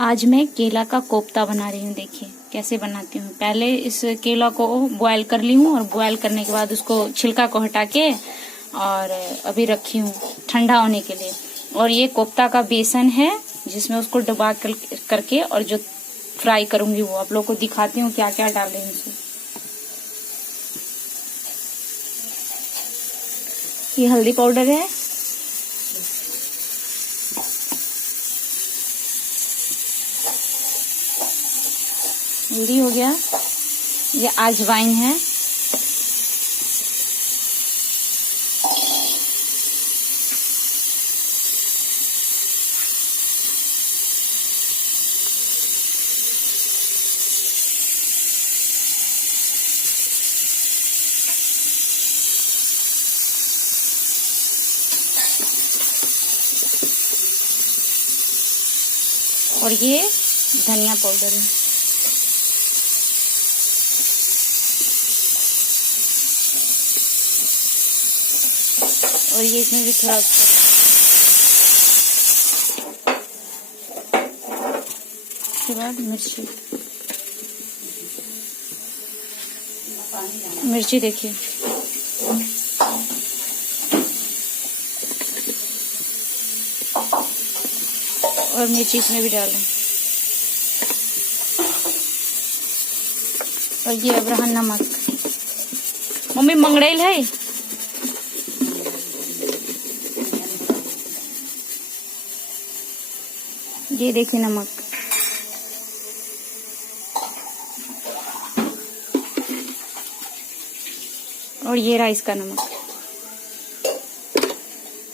आज मैं केला का कोफ्ता बना रही हूँ। देखिए कैसे बनाती हूँ। पहले इस केला को बॉयल कर ली हूँ और बॉयल करने के बाद उसको छिलका को हटा के और अभी रखी हूँ ठंडा होने के लिए। और ये कोफ्ता का बेसन है जिसमें उसको डुबा करके और जो फ्राई करूंगी वो आप लोग को दिखाती हूँ क्या क्या डाल रही हूँ इसमें। ये हल्दी पाउडर है, हल्दी हो गया। ये अजवाइन है, और ये धनिया पाउडर है। और ये इसमें भी थोड़ा उसके बाद मिर्ची देखिए, और मिर्ची इसमें भी डालें। और ये अब रहा नमक। मम्मी मंगड़ेल है, ये देखिए नमक। और ये रहा इसका नमक।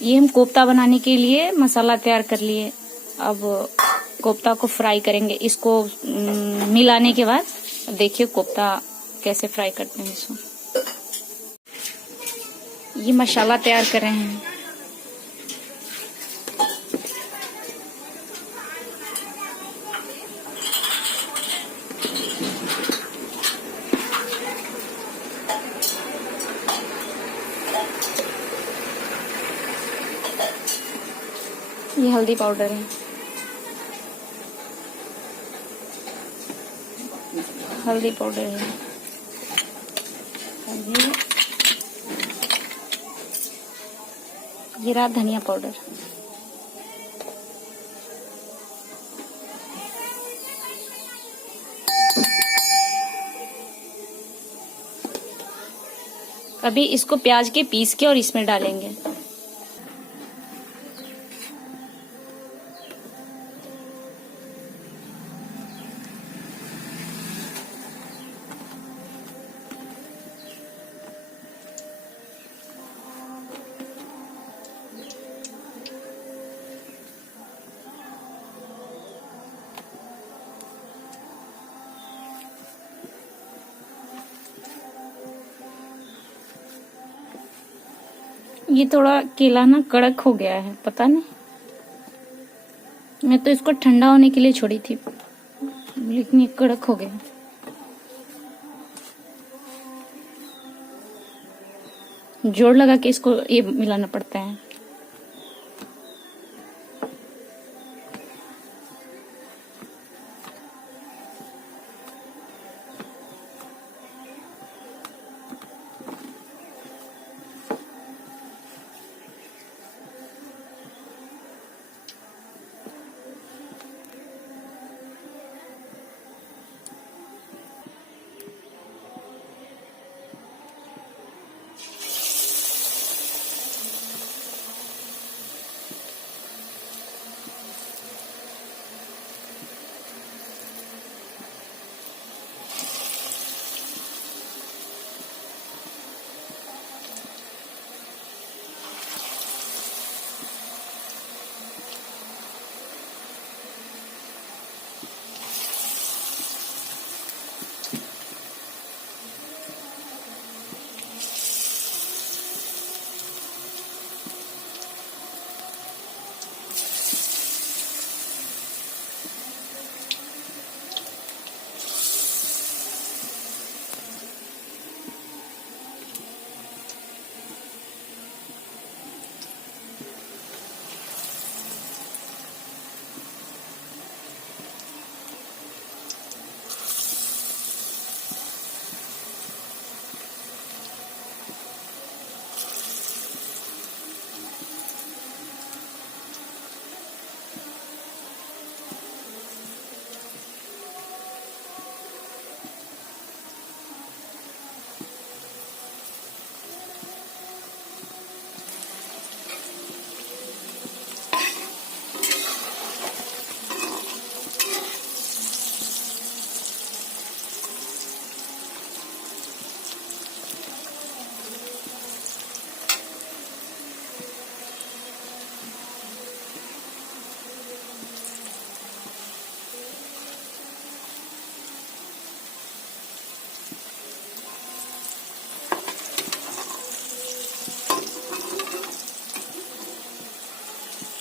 ये हम कोफ्ता बनाने के लिए मसाला तैयार कर लिए। अब कोफ्ता को फ्राई करेंगे। इसको मिलाने के बाद देखिए कोफ्ता कैसे फ्राई करते हैं इसको। ये मसाला तैयार कर रहे हैं। ये हल्दी पाउडर है, हल्दी पाउडर है। ये रहा धनिया पाउडर। अभी इसको प्याज के पीस के और इसमें डालेंगे। ये थोड़ा केला ना कड़क हो गया है, पता नहीं। मैं तो इसको ठंडा होने के लिए छोड़ी थी, लेकिन ये कड़क हो गया। जोड़ लगा के इसको ये मिलाना पड़ता है।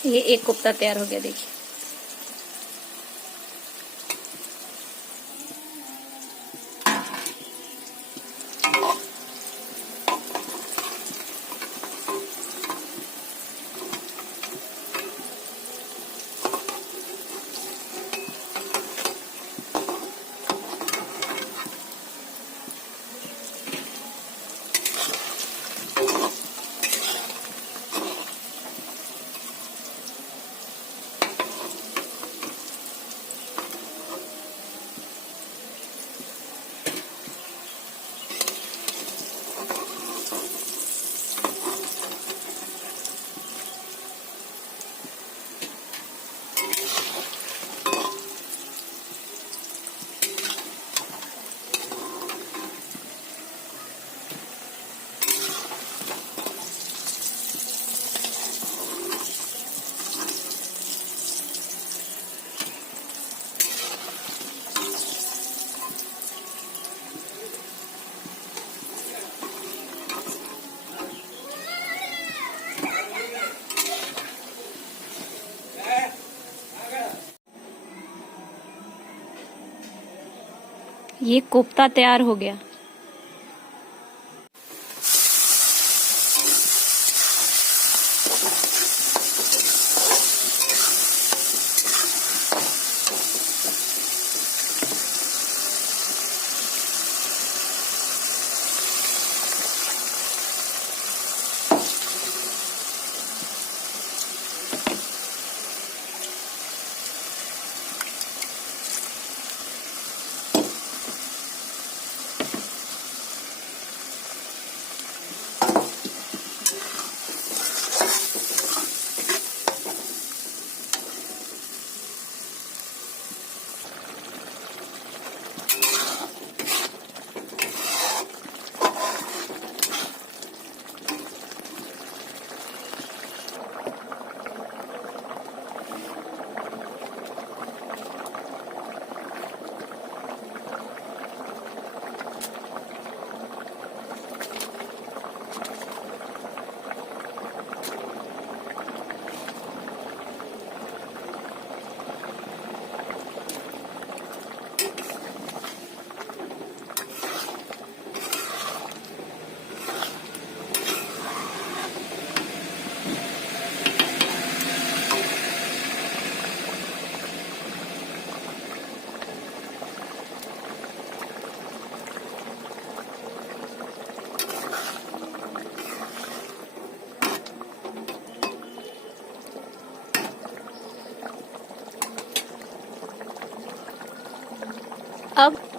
ये एक कोफ्ता तैयार हो गया देखिए। ये कोफ्ता तैयार हो गया। अब